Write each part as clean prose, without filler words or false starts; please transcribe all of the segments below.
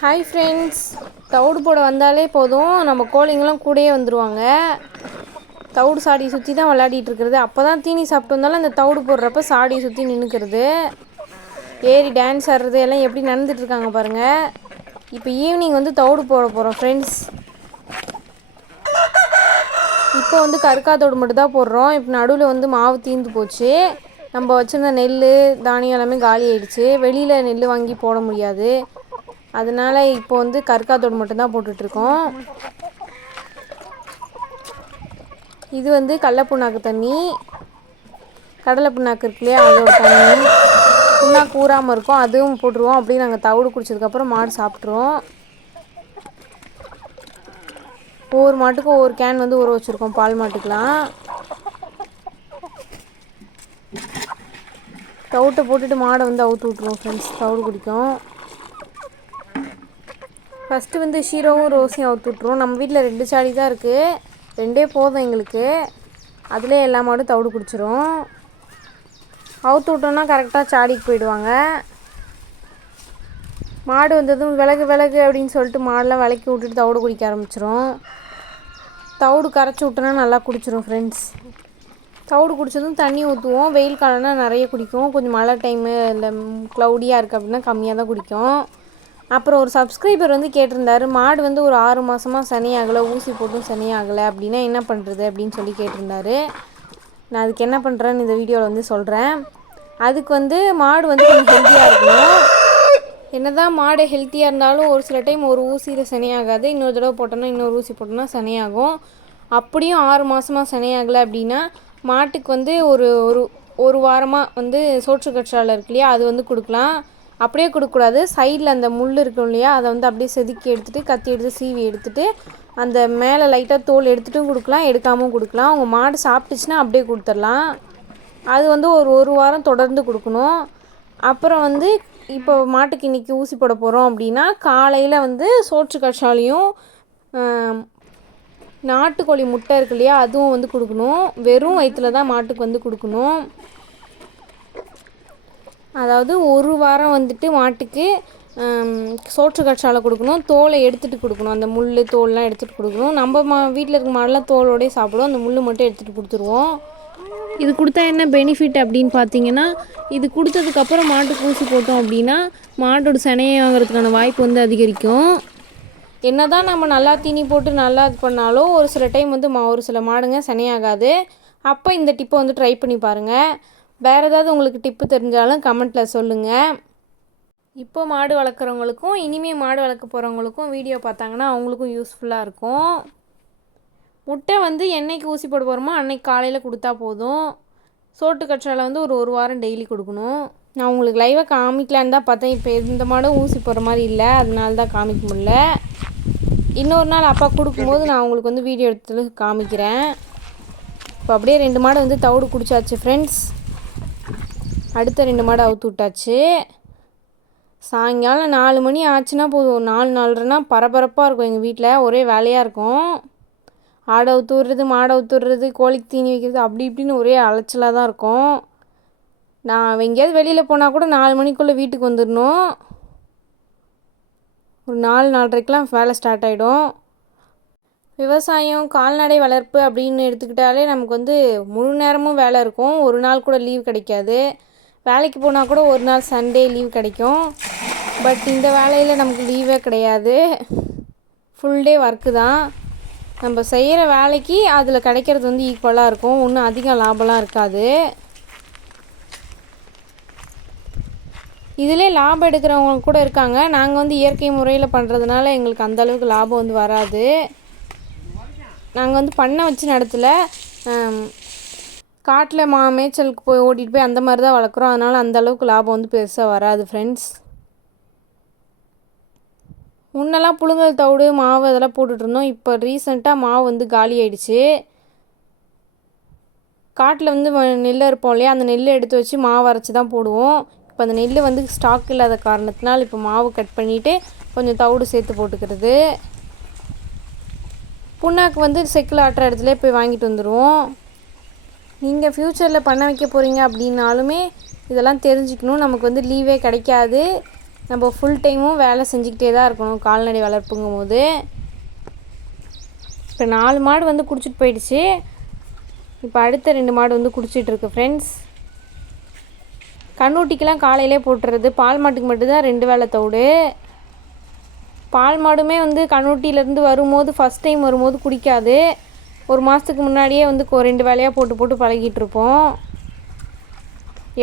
Hi friends, தவிடு போட வந்தாலே போதும் நம்ம கோழிங்கெல்லாம் கூடயே வந்துடுவாங்க. தவிடு சாடியை சுற்றி தான் விளையாடிட்டு இருக்கிறது. அப்போ தான் தீனி சாப்பிட்டு வந்தாலும் அந்த தவிடு போடுறப்ப சாடியை சுற்றி நின்றுக்கிறது, ஏறி டான்ஸ் ஆடுறது எல்லாம் எப்படி நடந்துட்டுருக்காங்க பாருங்கள். இப்போ ஈவினிங் வந்து தவிடு போட போகிறோம் ஃப்ரெண்ட்ஸ். இப்போ வந்து கருக்காத்தோடு மட்டும் தான் போடுறோம். இப்போ நடுவில் வந்து மாவு தீர்ந்து போச்சு. நம்ம வச்சுருந்த நெல் தானியம் எல்லாமே காலி ஆகிடுச்சு. வெளியில் நெல் வாங்கி போட முடியாது, அதனால் இப்போ வந்து கருக்காத்தோடு மட்டும்தான் போட்டுட்ருக்கோம். இது வந்து கடலை புண்ணாக்கு தண்ணி, கடலை புண்ணாக்கு இருக்கு இல்லையா அதோட தண்ணி. புண்ணாக்கு ஊறாமல் இருக்கும், அதுவும் போட்டுருவோம். அப்படியே நாங்கள் தவிடு குடிச்சதுக்கப்புறம் மாடு சாப்பிட்ருவோம். ஒவ்வொரு மாட்டுக்கும் ஒவ்வொரு கேன் வந்து ஊற வச்சுருக்கோம். பால் மாட்டுக்கெலாம் தவிட்டை போட்டுட்டு மாடை வந்து அவுத்து விட்ருவோம் ஃப்ரெண்ட்ஸ். தவிடு குடிக்கும். ஃபஸ்ட்டு வந்து ஷீரோவும் ரோஸையும் அவுத்து விட்ருவோம். நம்ம வீட்டில் 2 சாடி தான் இருக்குது, 2 போதும் எங்களுக்கு. அதிலே எல்லா மாடும் தவிடு குடிச்சிரும். அவுத்து விட்டோன்னா கரெக்டாக சாடிக்கு போயிடுவாங்க. மாடு வந்ததும் விலகு விலகு அப்படின்னு சொல்லிட்டு மாடெலாம் விலக்கி விட்டுட்டு தவிடு குடிக்க ஆரம்பிச்சிரும். தவிடு கரைச்சி விட்டோன்னா நல்லா குடிச்சிரும் ஃப்ரெண்ட்ஸ். தவிடு குடித்ததும் தண்ணி ஊற்றுவோம். வெயில் காலம்னா நிறைய குடிக்கும், கொஞ்சம் மழை டைமு இல்லை க்ளவுடியாக இருக்குது அப்படின்னா கம்மியாக தான் குடிக்கும். அப்புறம் ஒரு சப்ஸ்கிரைபர் வந்து கேட்டிருந்தாரு, மாடு வந்து ஒரு 6 மாதமாக சனியாகலை, ஊசி போட்டும் சனியாகலை அப்படின்னா என்ன பண்ணுறது அப்படின்னு சொல்லி கேட்டிருந்தாரு. நான் அதுக்கு என்ன பண்ணுறேன்னு இந்த வீடியோவில் வந்து சொல்கிறேன். அதுக்கு வந்து மாடு வந்து கொஞ்சம் ஹெல்த்தியாக இருக்கணும். என்ன தான் மாடு ஹெல்த்தியாக இருந்தாலும் ஒரு சில டைம் ஒரு ஊசியில் சனியாகாது. இன்னொரு தடவை போட்டோன்னா இன்னொரு ஊசி போட்டோன்னா சனியாகும். அப்படியும் 6 மாதமாக சனியாகலை அப்படின்னா மாட்டுக்கு வந்து ஒரு வாரமாக வந்து சோற்று கற்றாழை இருக்கு இல்லையா, அது வந்து கொடுக்கலாம். அப்படியே கொடுக்கக்கூடாது, சைடில் அந்த முள் இருக்கும் இல்லையா, அதை வந்து அப்படியே செதுக்கி எடுத்துகிட்டு கத்தி எடுத்து சீவி எடுத்துகிட்டு அந்த மேலே லைட்டாக தோல் எடுத்துகிட்டும் கொடுக்கலாம், எடுக்காமல் கொடுக்கலாம். உங்கள் மாடு சாப்பிட்டுச்சுன்னா அப்படியே கொடுத்துடலாம். அது வந்து ஒரு வாரம் தொடர்ந்து கொடுக்கணும். அப்புறம் வந்து இப்போ மாட்டுக்கு இன்றைக்கி ஊசி போட போகிறோம் அப்படின்னா காலையில் வந்து சோற்று கற்றாழையும் நாட்டுக்கோழி முட்டை இருக்கு இல்லையா அதுவும் வந்து கொடுக்கணும். வெறும் வயிற்றில் தான் மாட்டுக்கு வந்து கொடுக்கணும். அதாவது ஒரு வாரம் வந்துட்டு மாட்டுக்கு சோற்று கற்றாழை கொடுக்கணும், தோலை எடுத்துகிட்டு கொடுக்கணும். அந்த முள் தோல்லாம் எடுத்துகிட்டு கொடுக்கணும். நம்ம வீட்டில் இருக்க மாடெல்லாம் தோலோடய சாப்பிடுவோம், அந்த முள் மட்டும் எடுத்துகிட்டு கொடுத்துருவோம். இது கொடுத்தா என்ன பெனிஃபிட் அப்படின்னு பார்த்தீங்கன்னா, இது கொடுத்ததுக்கப்புறம் மாட்டுக்கு ஊசி போட்டோம் அப்படின்னா மாட்டோட சினையை வாங்குறதுக்கான வாய்ப்பு வந்து அதிகரிக்கும். என்ன தான் நம்ம நல்லா தீனி போட்டு நல்லா இது பண்ணாலும் ஒரு சில டைம் வந்து ஒரு சில மாடுங்க சினையாகாது. அப்போ இந்த டிப்பை வந்து ட்ரை பண்ணி பாருங்கள். வேறு ஏதாவது உங்களுக்கு டிப்பு தெரிஞ்சாலும் கமெண்ட்டில் சொல்லுங்கள். இப்போ மாடு வளர்க்குறவங்களுக்கும் இனிமேல் மாடு வளர்க்க போகிறவங்களுக்கும் வீடியோ பார்த்தாங்கன்னா அவங்களுக்கும் யூஸ்ஃபுல்லாக இருக்கும். முட்டை வந்து என்னைக்கு ஊசி போட போகிறோமோ அன்னைக்கு காலையில் கொடுத்தா போதும். சோட்டு கற்றாழை வந்து ஒரு வாரம் டெய்லி கொடுக்கணும். நான் உங்களுக்கு லைவாக காமிக்கலான்னு தான் பார்த்தேன். இப்போ எந்த மாடும் ஊசி போடுற மாதிரி இல்லை, அதனால தான் காமிக்க முடியல. இன்னொரு நாள் அப்பா கொடுக்கும்போது நான் உங்களுக்கு வந்து வீடியோ எடுத்து காமிக்கிறேன். இப்போ அப்படியே 2 மாடு வந்து தவிடு குடிச்சாச்சு ஃப்ரெண்ட்ஸ். அடுத்த 2 மாடு அவுத்து விட்டாச்சு. சாயங்காலம் 4 மணி ஆச்சுன்னா போதும், 4-4:30னா பரபரப்பாக இருக்கும் எங்கள் வீட்டில், ஒரே வேலையாக இருக்கும். ஆடை அவுத்து விடுறது, மாடை அவுத்து விடுறது, கோழிக்கு தீனி வைக்கிறது, அப்படி இப்படின்னு ஒரே அலைச்சலாக தான் இருக்கும். நான் எங்கேயாவது வெளியில் போனால் கூட 4 மணிக்குள்ளே வீட்டுக்கு வந்துடணும். ஒரு 4-4:30க்கெலாம் வேலை ஸ்டார்ட் ஆகிடும். விவசாயம் கால்நடை வளர்ப்பு அப்படின்னு எடுத்துக்கிட்டாலே நமக்கு வந்து முழு நேரமும் வேலை இருக்கும். ஒரு நாள் கூட லீவ் கிடைக்காது. வேலைக்கு போனால் கூட ஒரு நாள் சண்டே லீவ் கிடைக்கும். பட் இந்த வேலையில் நமக்கு லீவே கிடையாது, ஃபுல் டே ஒர்க்கு தான். நம்ம செய்கிற வேலைக்கு அதில் கிடைக்கிறது வந்து ஈக்குவலாக இருக்கும், ஒன்றும் அதிகம் லாபம்லாம் இருக்காது. இதிலே லாபம் எடுக்கிறவங்க கூட இருக்காங்க. நாங்கள் வந்து இயற்கை முறையில் பண்ணுறதுனால எங்களுக்கு அந்தளவுக்கு லாபம் வந்து வராது. நாங்கள் வந்து பண்ணை வச்சு நடத்தலை, காட்டில் மேய்ச்சலுக்கு போய் ஓட்டிகிட்டு போய் அந்த மாதிரி தான் வளர்க்குறோம். அதனால் அந்தளவுக்கு லாபம் வந்து பெருசாக வராது ஃப்ரெண்ட்ஸ். முன்னெல்லாம் புழுங்கல் தவிடு மாவு அதெல்லாம் போட்டுட்ருந்தோம். இப்போ ரீசெண்டாக மாவு வந்து காலி ஆகிடுச்சு. காட்டில் வந்து நெல் இருப்போம் இல்லையா, அந்த நெல்லை எடுத்து வச்சு மாவு அரைச்சி தான் போடுவோம். இப்போ அந்த நெல் வந்து ஸ்டாக் இல்லாத காரணத்தினால் இப்போ மாவு கட் பண்ணிவிட்டு கொஞ்சம் தவிடு சேர்த்து போட்டுக்கிறது. புண்ணாக்கு வந்து செக்கில் ஆட்டுற இடத்துல போய் வாங்கிட்டு வந்துடுவோம். நீங்கள் ஃப்யூச்சரில் பண்ண வைக்க போகிறீங்க அப்படின்னாலுமே இதெல்லாம் தெரிஞ்சுக்கணும். நமக்கு வந்து லீவே கிடைக்காது. நம்ம ஃபுல் டைமும் வேலை செஞ்சுக்கிட்டே தான் இருக்கணும் கால்நடை வளர்ப்புங்கும் போது. இப்போ 4 மாடு வந்து குடிச்சிட்டு போயிடுச்சு. இப்போ அடுத்த 2 மாடு வந்து குடிச்சிட்ருக்கு ஃப்ரெண்ட்ஸ். கண்ணூட்டிக்கெலாம் காலையிலே போட்டுறது. பால் மாட்டுக்கு மட்டும்தான் 2 வேளை தவிடு. பால் மாடுமே வந்து கண்ணூட்டியிலேருந்து வரும்போது ஃபஸ்ட் டைம் வரும்போது குடிக்காது. ஒரு மாதத்துக்கு முன்னாடியே வந்து 2 வேளையாக போட்டு போட்டு பழகிட்டுருப்போம்.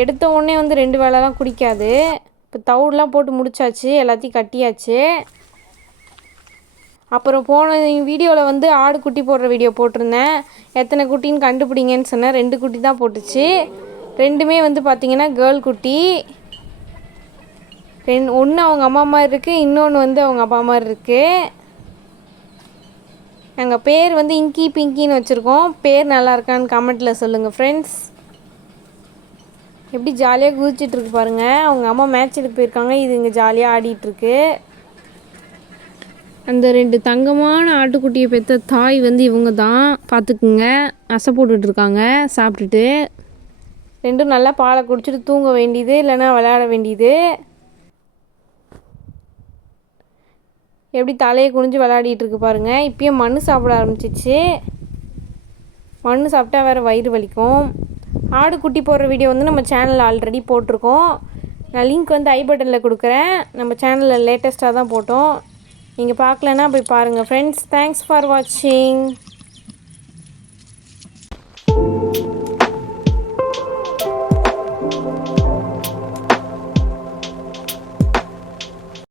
எடுத்த உடனே வந்து 2 வேளைலாம் குடிக்காது. இப்போ தவிடுலாம் போட்டு முடிச்சாச்சு, எல்லாத்தையும் கட்டியாச்சு. அப்புறம் போன வீடியோவில் வந்து ஆடு குட்டி போடுற வீடியோ போட்டிருந்தேன். எத்தனை குட்டின்னு கண்டுபிடிங்கன்னு சொன்னேன். 2 குட்டி தான் போட்டுச்சு. 2மே வந்து பார்த்திங்கன்னா கேர்ள் குட்டி. ஒன்று அவங்க அம்மா மாதிரி இருக்குது, இன்னொன்று வந்து அவங்க அப்பா மாதிரி இருக்குது. நாங்கள் பேர் வந்து இங்கி பிங்கின்னு வச்சுருக்கோம். பேர் நல்லா இருக்கான்னு கமெண்ட்டில் சொல்லுங்கள் ஃப்ரெண்ட்ஸ். எப்படி ஜாலியாக குதிச்சிட்ருக்கு பாருங்கள். அவங்க அம்மா மேட்ச் எடுக்க போயிருக்காங்க, இது இங்கே ஜாலியாக ஆடிட்டுருக்கு. அந்த 2 தங்கமான ஆட்டுக்குட்டியை பெற்ற தாய் வந்து இவங்க தான், பார்த்துக்குங்க. அசை போட்டுட்ருக்காங்க சாப்பிட்டுட்டு. 2ம் நல்லா பாலை குடிச்சிட்டு தூங்க வேண்டியது, இல்லைன்னா விளையாட வேண்டியது. எப்படி தலையை குனிஞ்சு விளையாடிட்டுருக்கு பாருங்கள். இப்போயும் மண் சாப்பிட ஆரம்பிச்சிச்சு. மண் சாப்பிட்டா வேறு வயிறு வலிக்கும். ஆடு குட்டி போடுற வீடியோ வந்து நம்ம சேனலில் ஆல்ரெடி போட்டிருக்கோம். நான் லிங்க் வந்து ஐ பட்டனில் கொடுக்குறேன். நம்ம சேனலில் லேட்டஸ்ட்டாக தான் போட்டோம். நீங்கள் பார்க்கலன்னா போய் பாருங்கள் ஃப்ரெண்ட்ஸ். தேங்க்ஸ் ஃபார் வாட்சிங்.